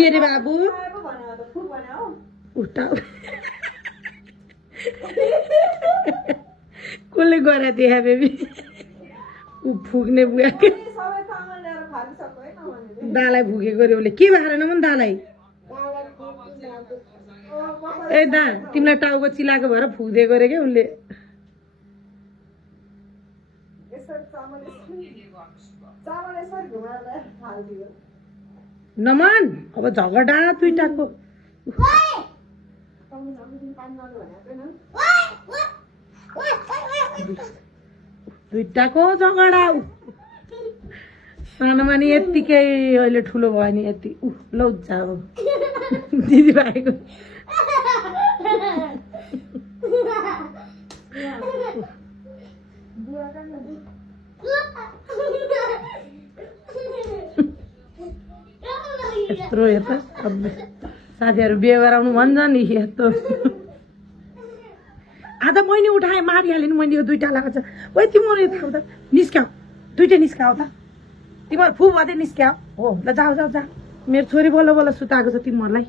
के रे बाबु उठा कसले गरा देखा बेबी ऊ फुक्ने बुवा दालाई फुकेको रे उसले के भएन मन दालाई ए दा तिमीलाई टाउको चिलाएको भएर फुक्दिएको रे क्या उसले नमान अब झगडा दुईटाको दुईटाको झगडा सानोमा नि यत्तिकै अहिले ठुलो भयो नि यति लौ जाऊ दिदी भाइको यत्रो यता साथीहरू बिहे गराउनु भन्छ नि यस्तो आज मैले उठाएँ मारिहालेँ नि मैले यो दुईटा लगाएको छ ओइ तिम्रो यता त निस्क्याऊ दुईटा निस्क्याऊ त तिमीहरू फु भदै निस्क्याऊ हो ल जाऊ जाऊ जा मेरो छोरी बल्ल बल्ल सुताएको छ तिमीहरूलाई